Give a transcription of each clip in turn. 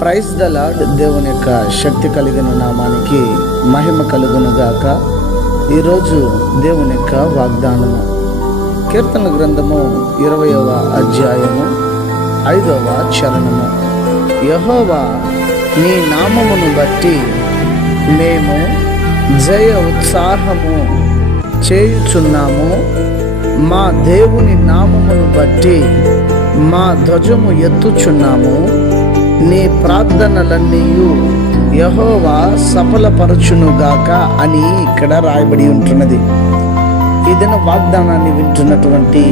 Praise the lord. దేవుని యొక్క శక్తి కలిగిన నామానికి మహిమ కలుగును గాక. ఈరోజు దేవుని యొక్క వాగ్దానము కీర్తన గ్రంథము 20వ అధ్యాయము 5వ చరణము. యెహోవా నీ నామమును బట్టి మేము జయ ఉత్సాహము చేయుచున్నాము. మా దేవుని నామమును బట్టి మా ధ్వజము ఎత్తుచున్నాము. నీ ప్రార్థనలన్నీ యెహోవా సఫలపరచునుగాక అని ఇక్కడ రాయబడి ఉంటున్నది. ఈ దిన వాగ్దానాన్ని వింటున్నటువంటి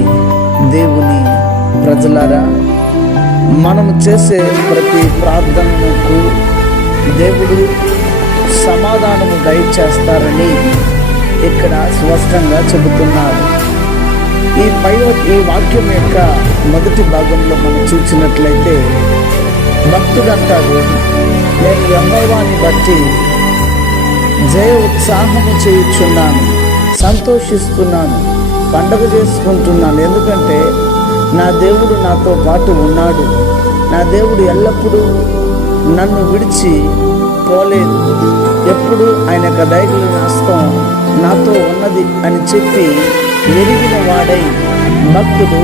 దేవుని ప్రజలారా, మనము చేసే ప్రతి ప్రార్థనకు దేవుడు సమాధానము దయచేస్తారని ఇక్కడ స్పష్టంగా చెబుతున్నాడు. ఈ వాక్యం యొక్క మొదటి భాగంలో మనం చూసినట్లయితే భక్తుడు అంటాడు, నేను యెహోవాని బట్టి జయ ఉత్సాహము చేయుచున్నాను, సంతోషిస్తున్నాను, పండగ చేసుకుంటున్నాను. ఎందుకంటే నా దేవుడు నాతో పాటు ఉన్నాడు. నా దేవుడు ఎల్లప్పుడూ నన్ను విడిచి పోలేదు. ఎప్పుడు ఆయన యొక్క దయగలిగిన హస్తం నాతో ఉన్నది అని చెప్పి ఎరిగిన వాడై భక్తుడు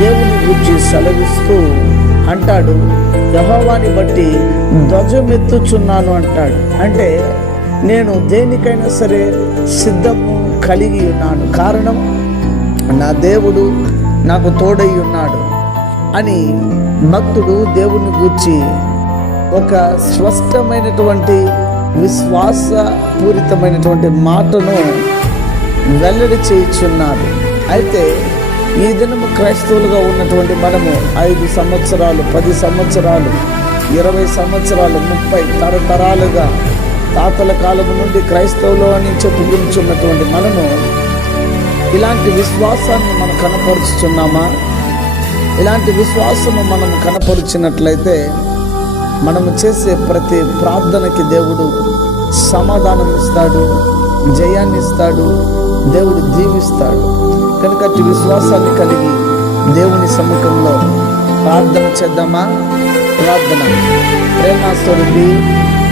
దేవుని గురించి సెలవిస్తూ అంటాడు, యెహోవాని బట్టి ధ్వజమెత్తుచున్నాను అంటాడు. అంటే నేను దేనికైనా సరే సిద్ధము కలిగి ఉన్నాను. కారణం నా దేవుడు నాకు తోడై ఉన్నాడు అని భక్తుడు దేవుని గూర్చి ఒక స్పష్టమైనటువంటి విశ్వాసపూరితమైనటువంటి మాటను వెల్లడి చేయుచున్నాడు. అయితే ఈ దినము క్రైస్తవులుగా ఉన్నటువంటి మనము 5 సంవత్సరాలు, 10 సంవత్సరాలు, 20 సంవత్సరాలు, 30 తరతరాలుగా తాతల కాలము నుండి క్రైస్తవులు అని చెప్పుకుంటున్నటువంటి మనము ఇలాంటి విశ్వాసాన్ని మనం కనపరుచుతున్నామా? ఇలాంటి విశ్వాసము మనం కనపరిచినట్లయితే మనము చేసే ప్రతి ప్రార్థనకి దేవుడు సమాధానం ఇస్తాడు, జయాన్ని ఇస్తాడు, దేవుడు దీవిస్తాడు. కనుక అట్టి విశ్వాసాన్ని కలిగి దేవుని సముఖంలో ప్రార్థన చేద్దామా? ప్రార్థన. ప్రేమాస్వరూపి,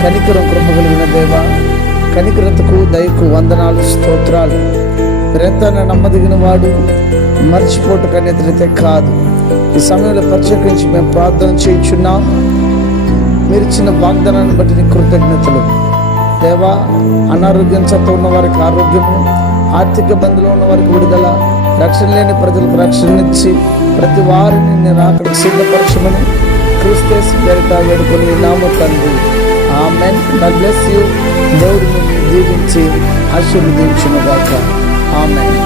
కనికరం, కృప కలిగిన దేవ, కనికరతకు దయకు వందనాలు, స్తోత్రాలు. మీరెంతైనా నమ్మదగిన వాడు, మర్చిపోటు కన్యతలైతే కాదు. ఈ సమయంలో ప్రత్యేకించి మేము ప్రార్థన చేయుచున్నాం. మీరు ఇచ్చిన వాగ్దానాన్ని బట్టి నీ కృతజ్ఞతలు దేవా. అనారోగ్యంతో ఉన్న వారికి ఆరోగ్యము, ఆర్థిక బంధులో ఉన్న వారికి విడుదల, రక్షణ లేని ప్రజలకు రక్షణనిచ్చి ప్రతి వారిని నేను అక్కడ సిద్ధపరచమని క్రీస్తు పేరిట వేడుకొని నామ తండ్రి, ఆమేన్. God bless you. దేవుడు మిమ్మల్ని దీవించి ఆశీర్వదించును గాక. ఆమేన్.